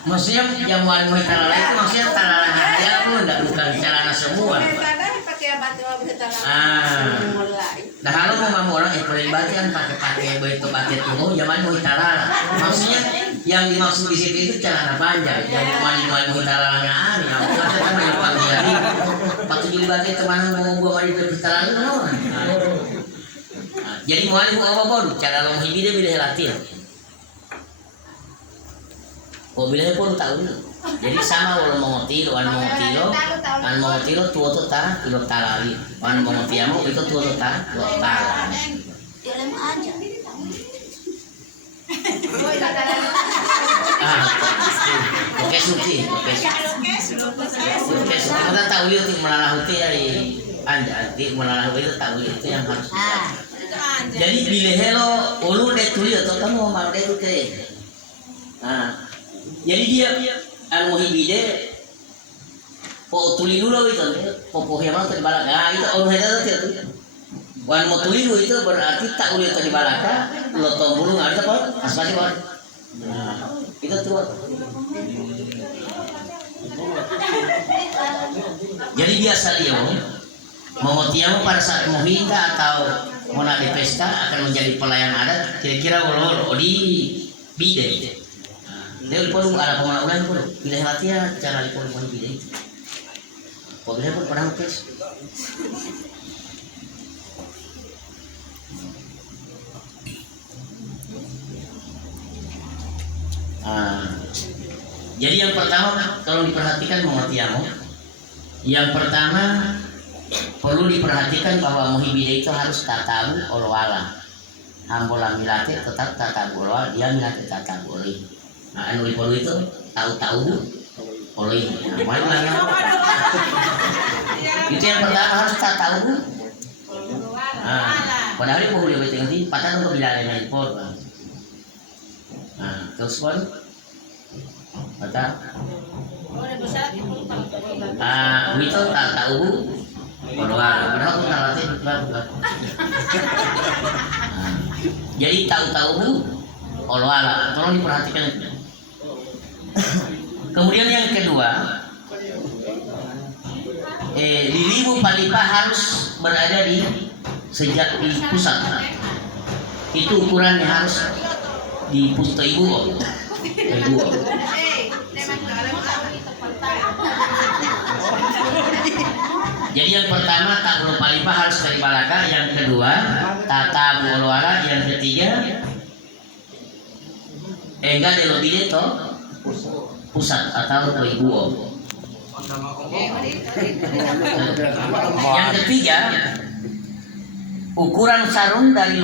Maksudnya yang mau talala itu maksudnya talala aja pun bukan celana semua. Nah kalau mau orang pribadi yang pakai begitu pakai tunggu zaman mau talala. Maksudnya yang dimaksud di situ itu celana panjang. Yang mau talalanya hari. Aku kata sama yang panggil hari. Waktu jilbab itu mana mau gua mari talala orang. Jadi mau apa baru cara lo hibide bila latih. Oh bilangnya pun tahu nih. Jadi sama kalau mau ngotilo, an mau ngotilo tua tuh tar, ilo talali. An mau ngotiamu itu tua tuh tar, ilo tar. Oke suci. Kita tahu itu melalahuti dari anda, di melalahuti itu tahu itu yang harus. Jadi bila hello, ulu deh tulis atau kamu mau deh tuh jadi dia anu hibide po tuli dulu itu popo yang mau terbalak itu orang itu tuh wan mau tuli dulu itu berarti tak boleh terbalak lo tombulung ada apa aspasi apa itu tuh jadi biasa dia mau tiamu pada saat mau hingga atau mau nak di pesta akan menjadi pelayan adat kira-kira ulur di bide dia perlu ada pemahaman pun pilih latihan cara dipulih pilih pokoknya pun pernah kes jadi yang pertama kalau diperhatikan mengertiamu yang pertama perlu diperhatikan bahwa muhibide itu harus tatabu olwala hambola milate tetap tatabu olwala dia milate tatabu oleh. Nah, anu perlu itu tahu-tahu oleh mana yang itu yang pertama harus tahu. Padahal itu boleh betul nanti patah untuk bilang yang impor. Terus pun patah. Itu tahu benar pun latih bukan. Jadi tahu-tahu olwala tolong diperhatikan itu. Kemudian yang kedua lilibu palipa harus berada di sejak di pusat itu ukurannya harus di pusat ibu. Jadi yang pertama tak bulu palipa harus dari balaka, yang kedua tata bolwala, yang ketiga enggak ada lebih itu pusat atau ibu. Yang ketiga ukuran sarung dari